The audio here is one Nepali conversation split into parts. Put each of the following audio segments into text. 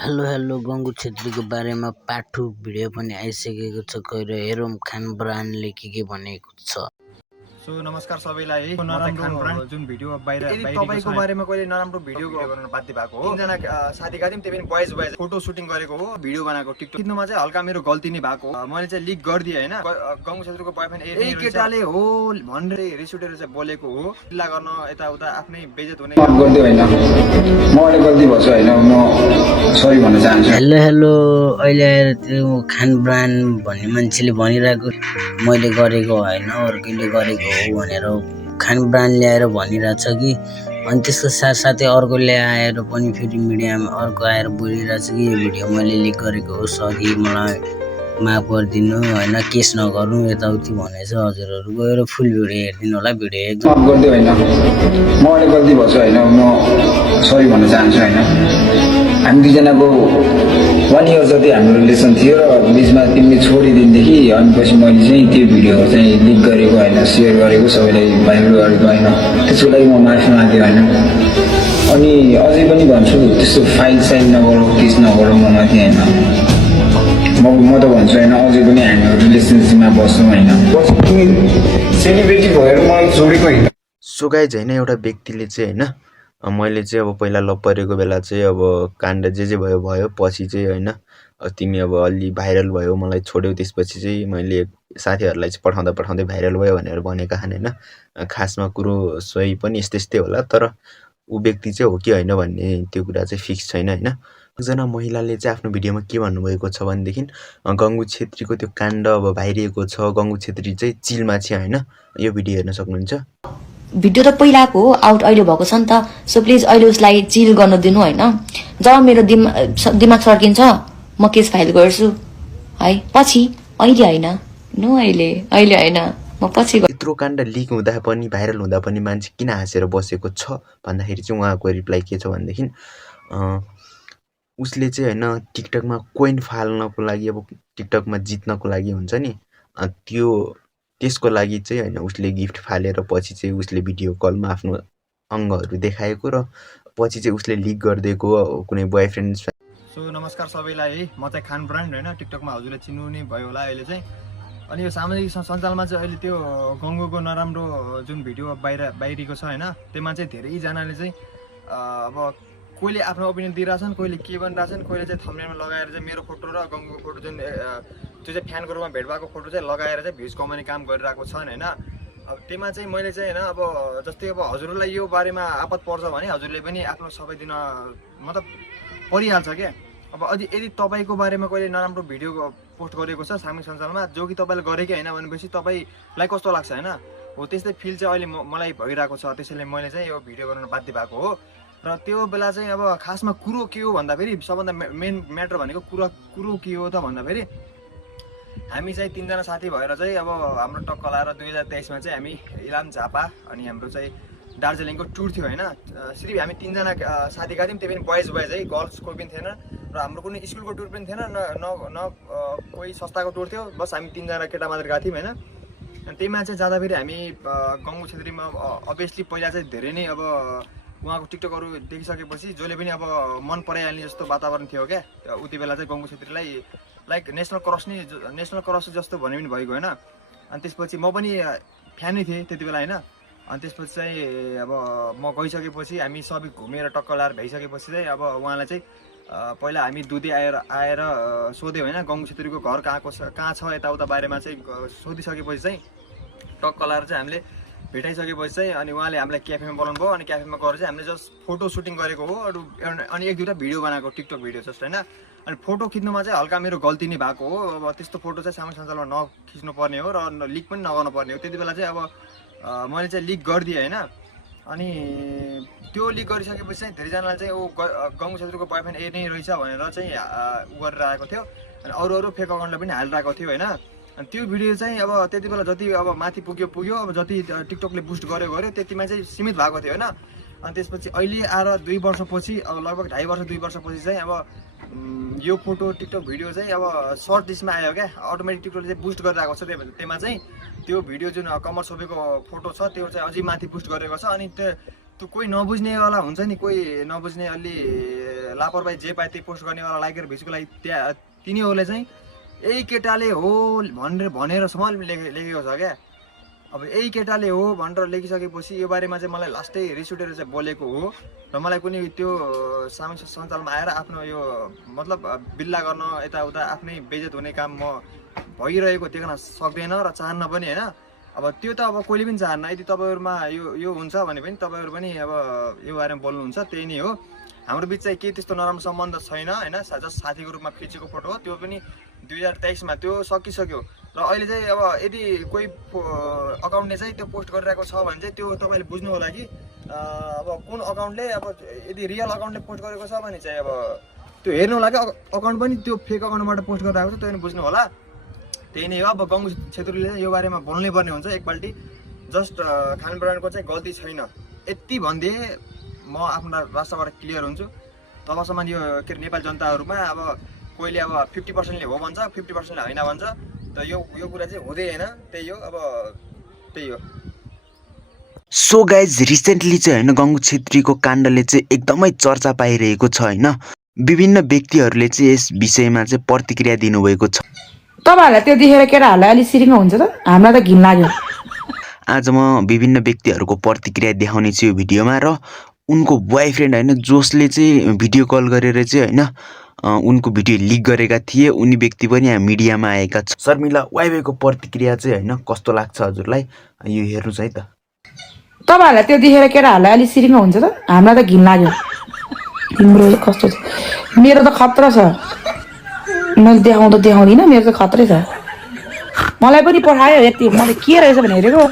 हेलो गङ्गु छेत्रीको बारेमा पार्ट 2 भिडियो पनि आइसकेको छ। गएर हेरौँ खान ब्रान्डले के भनेको छ। सो नमस्कार सबैलाई। नराम्रो जुन भिडियो बाहिर तपाईको बारेमा कहिले नराम्रो भिडियो गर्न बाध्य भएको हो। तीनजना साथीका थियौं, त्यही पनि बॉयज फोटो सुटिङ गरेको हो, भिडियो बनाएको टिकटक खिच्नुमा चाहिँ हल्का मेरो गल्ती नै भएको हो। मैले चाहिँ लिक गरिदिए हैन। गङ्गु छेत्रीको बॉयफ्रेन्ड ए केटाले हो भनेर रिस उठेर चाहिँ बोलेको हो। किल्ला गर्न यता उता आफ्नै बेइज्जत हुने गर्दै हैन। मैले गल्ती भएछ हैन, म सरी भन्न चाहन्छु। हेलो अहिले आएर त्यो खान ब्रान्ड भन्ने मान्छेले भनिरहेको मैले गरेको हैन, अर्कोले गरेको हो भनेर खान ब्रान्ड ल्याएर भनिरहेछ कि। अनि त्यसको साथसाथै अर्कोले आएर पनि फेरि मिडियामा अर्को आएर बोलिरहेछ कि यो भिडियो मैले लिक गरेको हो, सरी मलाई माफ गरिदिनु हैन, केस नगर्नु यताउति भनेछ। हजुरहरु गएर फुल भिडियो हेर्दिनु होला। भिडियो एकदम गर्दै हैन, मैले गल्ती भएछ हैन, म सरी भन्न चाहन्छु हैन। हामी दुईजनाको 1 इयर जति हाम्रो रिलेसन थियो र बिचमा तिमीले छोडिदिनदेखि अनि पछि मैले चाहिँ त्यो भिडियो चाहिँ लिक गरेको हैन, सेयर गरेको, सबैलाई भाइरल गरेको हैन। त्यसको लागि म माफी मागे हैन। अनि अझै पनि भन्छु, त्यस्तो फाइल साइल नगरौ, केस नगरौ म माथि हैन। म त भन्छु हैन, अझै पनि हामी रिलेसनसिपमा बस्छौँ हैन। पछि तिमी सेलिब्रिटी भएर मलाई छोडेको हैन। सो गाइज हैन, एउटा व्यक्तिले चाहिँ हैन मैले चाहिँ अब पहिला लभ परेको बेला चाहिँ अब काण्ड जे भयो पछि चाहिँ हैन तिमी अब अलि भाइरल भयो, मलाई छोड्यौ। त्यसपछि चाहिँ मैले साथीहरूलाई चाहिँ पठाउँदै भाइरल भयो भनेर भनेका छन् हैन। खासमा कुरो सही पनि यस्तै होला, तर ऊ व्यक्ति चाहिँ हो कि हैन भन्ने त्यो कुरा चाहिँ फिक्स छैन हैन। एकजना महिलाले चाहिँ आफ्नो भिडियोमा के भन्नुभएको छ भनेदेखि गङ्गु छेत्रीको त्यो काण्ड अब भाइरिएको छ, गङ्गु छेत्री चाहिँ चिलमा छ हैन। यो भिडियो हेर्न सक्नुहुन्छ। भिडियो त पहिलाको हो, आउट अहिले भएको छ नि त। सो प्लिज अहिले उसलाई चिल गर्न दिनु हैन। जब मेरो दिमाग सर्किन्छ म केस फाइल गर्छु है, पछि अहिले हैन। नो अहिले हैन, म पछि। यत्रो काण्ड लिक हुँदा पनि भाइरल हुँदा पनि मान्छे किन हाँसेर बसेको छ भन्दाखेरि चाहिँ उहाँको रिप्लाई के छ भनेदेखि उसले चाहिँ हैन टिकटकमा कोइन फाल्नको लागि, अब टिकटकमा जित्नको लागि हुन्छ नि, त्यसको लागि चाहिँ हैन उसले गिफ्ट फालेर पछि चाहिँ उसले भिडियो कलमा आफ्नो अङ्गहरू देखाएको र पछि चाहिँ उसले लिक गरिदिएको कुनै बोयफ्रेन्ड। सो नमस्कार सबैलाई। म चाहिँ खान ब्रान्ड हैन, टिकटकमा हजुरले चिन्नु नै भयो होला अहिले चाहिँ। अनि यो सामाजिक सञ्जालमा चाहिँ अहिले त्यो गङ्गुको नराम्रो जुन भिडियो बाहिरिएको छ हैन, त्यसमा चाहिँ धेरैजनाले चाहिँ अब कोहीले आफ्नो ओपिनियन दिइरहेछन्, कोहीले के भनिरहेछन्, कोहीले चाहिँ थम्बनेलमा लगाएर चाहिँ मेरो फोटो र गङ्गुको फोटो जुन त्यो चाहिँ फ्यानको रूपमा भेट भएको फोटो चाहिँ लगाएर चाहिँ भ्युज कमाउने काम गरिरहेको छन् हैन। अब त्यसमा चाहिँ मैले चाहिँ हैन, अब जस्तै अब हजुरलाई यो बारेमा आपत पर्छ भने हजुरले पनि आफ्नो सबै दिन मतलब परिहाल्छ क्या। अब अझै यदि तपाईँको बारेमा कहिले नराम्रो भिडियो पोस्ट गरेको छ सामाजिक सञ्जालमा, जो कि तपाईँले गरेकै होइन भनेपछि तपाईँलाई कस्तो लाग्छ हैन। हो त्यस्तै फिल चाहिँ अहिले मलाई भइरहेको छ। त्यसैले मैले चाहिँ यो भिडियो गर्न बाध्य भएको हो। र त्यो बेला चाहिँ अब खासमा कुरो के हो भन्दाखेरि सबभन्दा मेन म्याटर भनेको कुरो के हो त भन्दाखेरि हामी चाहिँ 3 जना साथी भएर चाहिँ अब हाम्रो टक्क लाएर 2023 मा चाहिँ हामी इलाम झापा अनि हाम्रो चाहिँ दार्जिलिङको टुर थियो हैन। सिर्फ हामी 3 जना साथीका थियौँ, त्यही पनि बॉयज है, गर्ल्स कोही पनि थिएन। र हाम्रो कुनै स्कुलको टुर पनि थिएन, न कोही संस्थाको टुर थियो। बस हामी 3 जना केटा मात्र गएको थियौँ हैन। अनि त्यहीमा चाहिँ जाँदाखेरि हामी गङ्गु छेत्रीमा अभियसली पहिला चाहिँ धेरै नै अब उहाँको टिकटकहरू देखिसकेपछि जसले पनि अब मन पराइहाल्ने जस्तो वातावरण थियो क्या। उति बेला चाहिँ गङ्गु छेत्रीलाई लाइक नेसनल क्रस जस्तो भने पनि भएको होइन। अनि त्यसपछि म पनि फ्यान नै थिएँ त्यति बेला होइन। अनि त्यसपछि चाहिँ अब म गइसकेपछि हामी सबै घुमेर टक्क लाएर भइसकेपछि चाहिँ अब उहाँलाई चाहिँ पहिला हामी दुधे आएर सोध्यो होइन, गङ्गु छेत्रीको घर कहाँ छ यताउता बारेमा चाहिँ सोधिसकेपछि चाहिँ टक्क लाएर चाहिँ हामीले भेटाइसकेपछि चाहिँ अनि उहाँले हामीलाई क्याफेमा बोलाउनु भयो। अनि क्याफेमा गएर चाहिँ हामीले जस्ट फोटो सुटिङ गरेको हो अनि 1-2टा भिडियो बनाएको, टिकटक भिडियो जस्ट होइन। अनि फोटो खिच्नुमा चाहिँ हल्का मेरो गल्ती नै भएको हो। अब त्यस्तो फोटो चाहिँ सामाजिक सञ्जालमा नखिच्नु पर्ने हो र लिक पनि नगर्नु पर्ने हो। त्यति बेला चाहिँ अब मैले चाहिँ लिक गरिदिएँ होइन। अनि त्यो लिक गरिसकेपछि चाहिँ धेरैजनाले चाहिँ ऊ गङ्गु छेत्रीको बॉयफ्रेन्ड ए नै रहेछ भनेर चाहिँ उ गरेर आएको थियो। अनि अरू फेक अकाउन्टलाई पनि हालिरहेको थियो होइन। अनि त्यो भिडियो चाहिँ अब त्यति बेला जति अब माथि पुग्यो, अब जति टिकटकले बुस्ट गर्यो त्यतिमा चाहिँ सीमित भएको थियो होइन। अनि त्यसपछि अहिले आएर 2 वर्षपछि अब लगभग 2.5 वर्ष 2 वर्षपछि चाहिँ अब यो फोटो टिकटक भिडियो चाहिँ अब सर्ट लिस्टमा आयो क्या। अटोमेटिक टिकटकले चाहिँ बुस्ट गरिरहेको छ। त्यसमा चाहिँ त्यो भिडियो जुन कमर सोपेको फोटो छ त्यो चाहिँ अझै माथि बुस्ट गरेको छ। अनि त्यो कोही नबुझ्नेवाला हुन्छ नि, कोही नबुझ्ने अलि लापरवाही जे पाए त्यही पोस्ट गर्नेवाला लाइक र भिउजको लागि त्यहाँ तिनीहरूले चाहिँ यही केटाले हो भनेरसम्म लेखेको छ क्या। अब यही केटाले हो भनेर लेखिसकेपछि यो बारेमा चाहिँ मलाई लास्टै रिस उठेर चाहिँ बोलेको हो र मलाई कुनै त्यो सामाजिक सञ्जालमा आएर आफ्नो यो मतलब बिल्ला गर्न यताउता आफ्नै बेइज्जत हुने काम म भइरहेको देख्न सक्दैन र चाहन्न पनि होइन। अब त्यो त अब कोहीले पनि चाहन्न। यदि तपाईँहरूमा यो हुन्छ भने पनि तपाईँहरू पनि अब यो बारेमा बोल्नुहुन्छ, त्यही नै हो। हाम्रो बिच चाहिँ केही त्यस्तो नराम्रो सम्बन्ध छैन होइन, जस्ट साथीको रूपमा खिचेको फोटो हो, त्यो पनि 2023मा त्यो सकिसक्यो। र अहिले चाहिँ अब यदि कोही अकाउन्टले चाहिँ त्यो पोस्ट गरिरहेको छ भने चाहिँ त्यो तपाईँले बुझ्नु होला कि अब कुन अकाउन्टले, अब यदि रियल अकाउन्टले पोस्ट गरेको छ भने चाहिँ अब त्यो हेर्नु होला कि अकाउन्ट पनि त्यो फेक अकाउन्टबाट पोस्ट गरिरहेको छ, त्यो पनि बुझ्नु होला। त्यही नै हो। अब गङ्गु छेत्रीले यो बारेमा बोल्नै पर्ने हुन्छ एकपल्टि। जस्ट खान ब्रान्डको चाहिँ गल्ती छैन यति भनिदिए म आफ्नो राष्ट्रबाट क्लियर हुन्छु। तबसम्म यो के अरे नेपाली जनताहरूमा अब कोहीले अब 50%ले हो भन्छ, 50%ले होइन भन्छ, त यो कुरा चाहिँ हुँदै होइन। त्यही हो, अब त्यही हो। सो गाइज रिसेन्टली चाहिँ होइन गङ्गु छेत्रीको काण्डले चाहिँ एकदमै चर्चा पाइरहेको छ होइन। विभिन्न व्यक्तिहरूले चाहिँ यस विषयमा चाहिँ प्रतिक्रिया दिनुभएको छ। तपाईँहरूलाई त्यो देखेर केटाहरूलाई अलिक सिरिङ हुन्छ त, हामीलाई त घिन लाग्यो। आज म विभिन्न व्यक्तिहरूको प्रतिक्रिया देखाउने छु यो भिडियोमा र उनको बोयफ्रेन्ड होइन जसले चाहिँ भिडियो कल गरेर चाहिँ होइन उनको भिडियो लिक गरेका थिए, उनी व्यक्ति पनि यहाँ मिडियामा आएका छन्। शर्मिला वाइवेको प्रतिक्रिया चाहिँ होइन कस्तो लाग्छ हजुरलाई, यो हेर्नुहोस् है त। तपाईँहरूलाई त्यो देखेर केटाहरूलाई अलिक सिरिङ हुन्छ त, हामीलाई त घिन लाग्यो। तिम्रो कस्तो छ, मेरो त खतरा छ, मैले देखाउँदिनँ, मेरो त खतरै छ। मलाई पनि पठायो यति, मैले के रहेछ भने हेरेको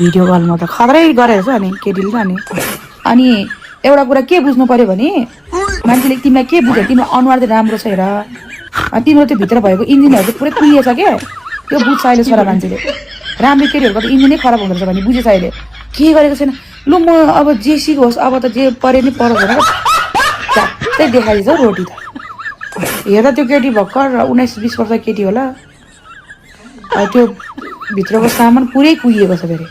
भिडियो कलमा त खतरै गरेछ नि केटीले त। अनि एउटा कुरा के बुझ्नु पर्यो भने मान्छेले तिमीलाई के बुझ्यो, तिम्रो अनुहार चाहिँ राम्रो छ हेर, तिम्रो त्यो भित्र भएको इन्जिनहरू चाहिँ पुरै कुहिएछ क्या, त्यो बुझ्छ अहिले छोरा मान्छेले। राम्रो केटीहरूको त इन्जिनै खराब हुँदो रहेछ भने बुझेछ अहिले, के गरेको छैन। लु म अब जे सिकोस्, अब त जे परे नि परोस् भनेर झ्याप्पै देखाइदिन्छ रोटी त। हेर्दा त्यो केटी भर्खर 19-20 वर्ष केटी होला, त्यो भित्रको सामान पुरै कुहिएको छ फेरि।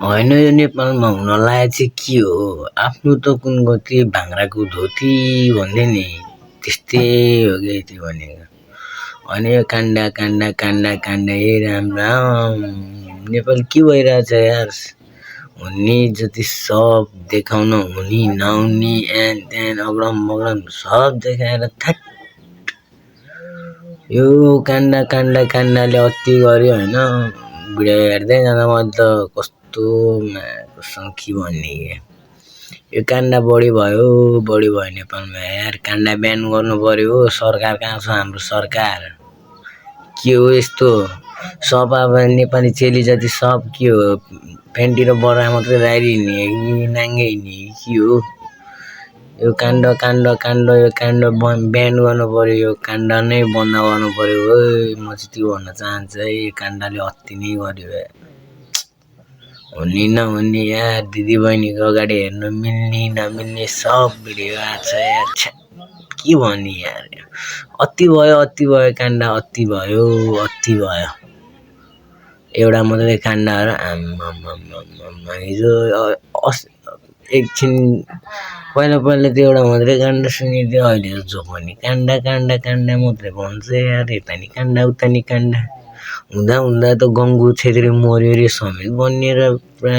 होइन यो नेपालमा हुन लागेको चाहिँ के हो, आफ्नो त कुनको त्यो भाङ्राको धोती भन्दै नि त्यस्तै हो कि त्यो भनेको। अनि यो काण्डा काण्डा काण्डा काण्डा ए राम राम, नेपाल के भइरहेछ यार। हुने जति सब देखाउन, हुने नहुने एन त्यहाँ अग्रम बग्रम सब देखाएर थ्याट। यो काण्डा काण्डा काण्डाले अति गर्यो होइन। भिडियो हेर्दै जाँदा मैले त कस्तो के भन्ने कि यो काण्डा बढी भयो नेपालमा यार। काण्डा ब्यान गर्नु पर्यो हो। सरकार कहाँ छ हाम्रो सरकार, के हो यस्तो सब। अब नेपाली चेली जति सब के हो, पेन्टी र बरा मात्रै राइरी हिँड्ने कि नाङ्गे हिँड्ने के हो। यो काण्ड यो काण्ड ब्यान गर्नु पर्यो, यो काण्ड नै बन्द गर्नु पर्यो हो। म चाहिँ त्यो भन्न चाहन्छु है, यो काण्डले अति नै गर्यो। हुने नहुने यार, दिदी बहिनीको अगाडि हेर्नु मिल्ने नमिल्ने सब भिडियो आएको छ यार। के भन्ने यार, अति भयो काण्ड, अति भयो। एउटा मात्रै काण्डहरू हिजो एकछिन पहिला त्यो एउटा मात्रै काण्ड सुनिदियो, अहिले जो पनि काण्डा मात्रै भन्छ यार। यता नि काण्डा उता नि काण्डा, हुँदा त गङ्गु छेत्री मऱ्यो रे समेत बनिएर पुरा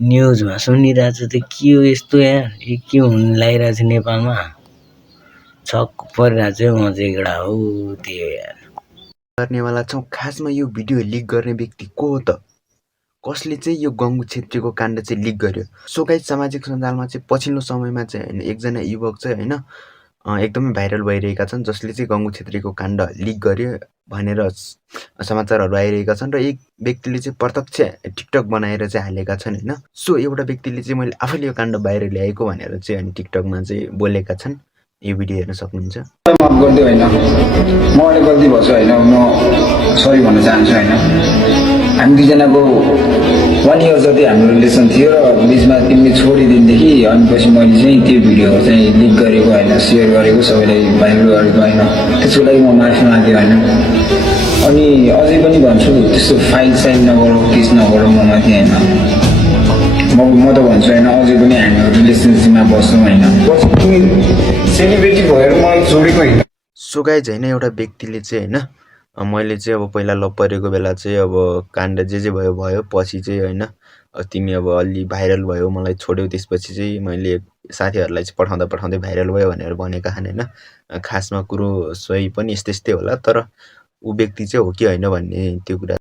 न्युजमा सुनिरहेको छ। त के हो यस्तो यार, यो के हुनु लागिरहेको छ नेपालमा, छक्क परिरहेको छ। म चाहिँ एउटा हो त्यो यार गर्नेवाला छौँ। खासमा यो भिडियो लिक गर्ने व्यक्ति को हो त, कसले चाहिँ यो गङ्गु छेत्रीको काण्ड चाहिँ लिक गर्यो। सो गाइस सामाजिक सञ्जालमा चाहिँ पछिल्लो समयमा चाहिँ होइन एकजना युवक चाहिँ होइन एकदमै भाइरल भइरहेका छन्, जसले चाहिँ गङ्गु छेत्रीको काण्ड लिक गर्यो भनेर समाचारहरू आइरहेका छन्। र एक व्यक्तिले चाहिँ प्रत्यक्ष टिकटक बनाएर चाहिँ हालेका छन् होइन। सो एउटा व्यक्तिले चाहिँ मैले आफैले यो काण्ड बाहिर ल्याएको भनेर चाहिँ अनि टिकटकमा चाहिँ बोलेका छन्। यो भिडियो हेर्न सक्नुहुन्छ। माफ गरिदियो होइन, मबाट गल्ती भएको छ होइन, म सरी भन्न चाहन्छु होइन। हामी दुईजनाको 1 इयर जति हाम्रो रिलेसन थियो र बिचमा तिमीले छोडिदिनदेखि अनि पछि मैले चाहिँ त्यो भिडियो चाहिँ लिक गरेको होइन, सेयर गरेको, सबैलाई भाइरल गरेको होइन। त्यसको लागि म माफी मागेँ होइन। अनि अझै पनि भन्छु त्यस्तो फाइल साइल नगरौँ केस नगरौँ म माथि होइन म त भन्छु होइन अझै पनि हामी रिलेसनसिपमा बस्छौँ होइन पछि तिमी सेलिब्रेटी भएर मलाई छोडेको होइन सो गाइज होइन एउटा व्यक्तिले चाहिँ होइन मैले चाहिँ अब पहिला लभ परेको बेला चाहिँ अब काण्ड जे भयो भयो पछि चाहिँ होइन तिमी अब अलि भाइरल भयो मलाई छोड्यौ त्यसपछि चाहिँ मैले साथीहरूलाई चाहिँ पठाउँदा पठाउँदै भाइरल भयो भनेर भनेका छन् होइन खासमा कुरो सही पनि यस्तै होला तर ऊ व्यक्ति चाहिँ हो कि होइन भन्ने त्यो कुरा